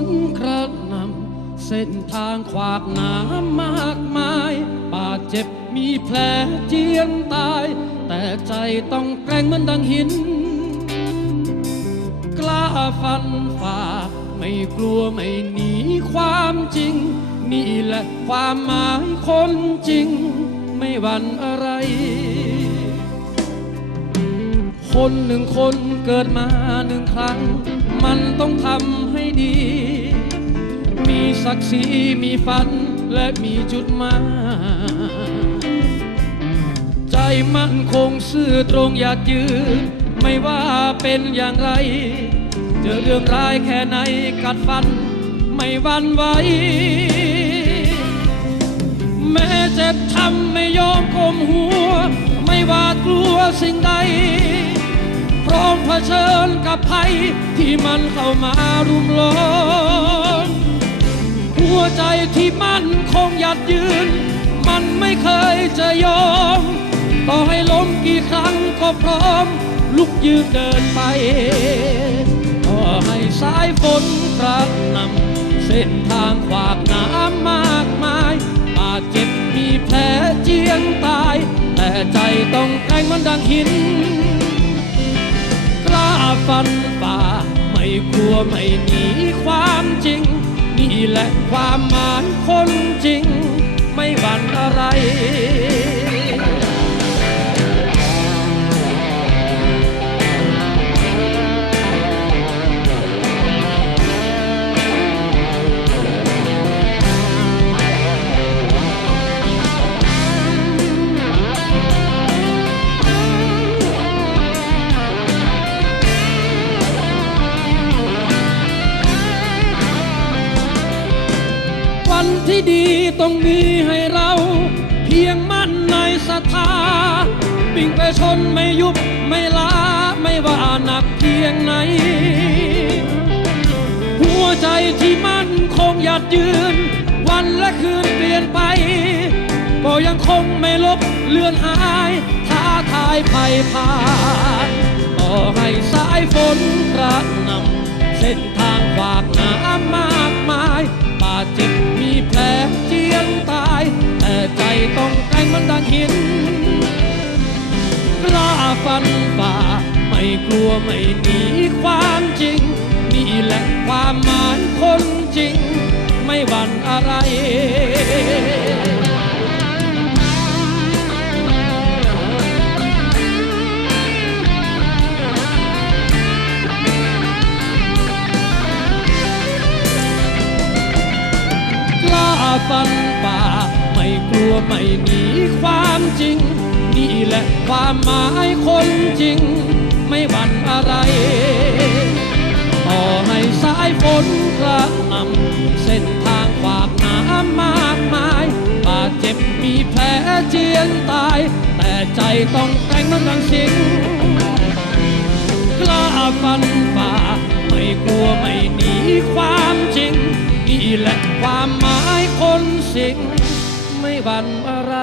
นกระหนำเส้นทางขวากหน้ำมากมาย บาดเจ็บมีแผลเจียนตาย แต่ใจต้องแกร่งเหมือนดังหิน กล้าฟันฝ่าไม่กลัวไม่หนีความจริง นี่แหละความหมายคนจริง ไม่หวั่นอะไร คนหนึ่งคนเกิดมาหนึ่งครั้ง มันต้องทำให้ดี มีศักดิ์ศรีมีฝันและมีจุดหมายใจมั่นคงซื่อตรงอยากยืน ไม่ว่าเป็นอย่างไร เจอเรื่องร้ายแค่ไหนกัดฟัน ไม่วันไหวแม้เจ็บช้ำไม่ยอมก้มหัว ไม่หวาดกลัวสิ่งใด ร้อมเผชิญกับภัยที่มันเข้ามารุมล้อมหัวใจที่มั่นคงหยัดยืน มันไม่เคยจะยอม ต่อให้ล้มกี่ครั้งก็พร้อม ลุกยืนเดินไปต่อให้สายฝนกระหนำเส้นทางขวากน้ำมากมายบาดเจ็บมีแผลเจียนตาย แต่ใจต้องแกร่งเหมันดังหิน ฟันฝ่า ไม่กลัวไม่หนีความจริง นี่แหละความหมายคนจริง ไม่หวั่นอะไร ต้องมีให้เรา เพียงมั่นในศรัทธาวิ่งไปชนไม่ยุบไม่ลาไม่ว่าหนักเพียงไหน หัวใจที่มั่นคงหยัดยืน วันและคืนเปลี่ยนไป ก็ยังคงไม่ลบเลือนหายท้าทายภัยผ่านต่อให้สายฝนกระหนำเส้นทางขวากหน้ำมากมายบาดเจ็บ งมันดังหินกล้าฟันฝ่าไม่กลัวไม่หนีความจริง นี่แหละความหมายคนจริง ไม่หวั่นอะไร วไม่หนีความจริง นี่แหละความหมายคนจริง ไม่หวั่นอะไร ต่อให้สายฝนกระหน่ำเส้นทางขวากหน้ำมากมายบาดเจ็บมีแผลเจียนตาย แต่ใจต้องแกร่งเหมันดังสิงกล้าฟันฝ่าไม่กลัวไม่หนีความจริง นี่แหละความหมายคนสิ่ง ไม่บันอะไร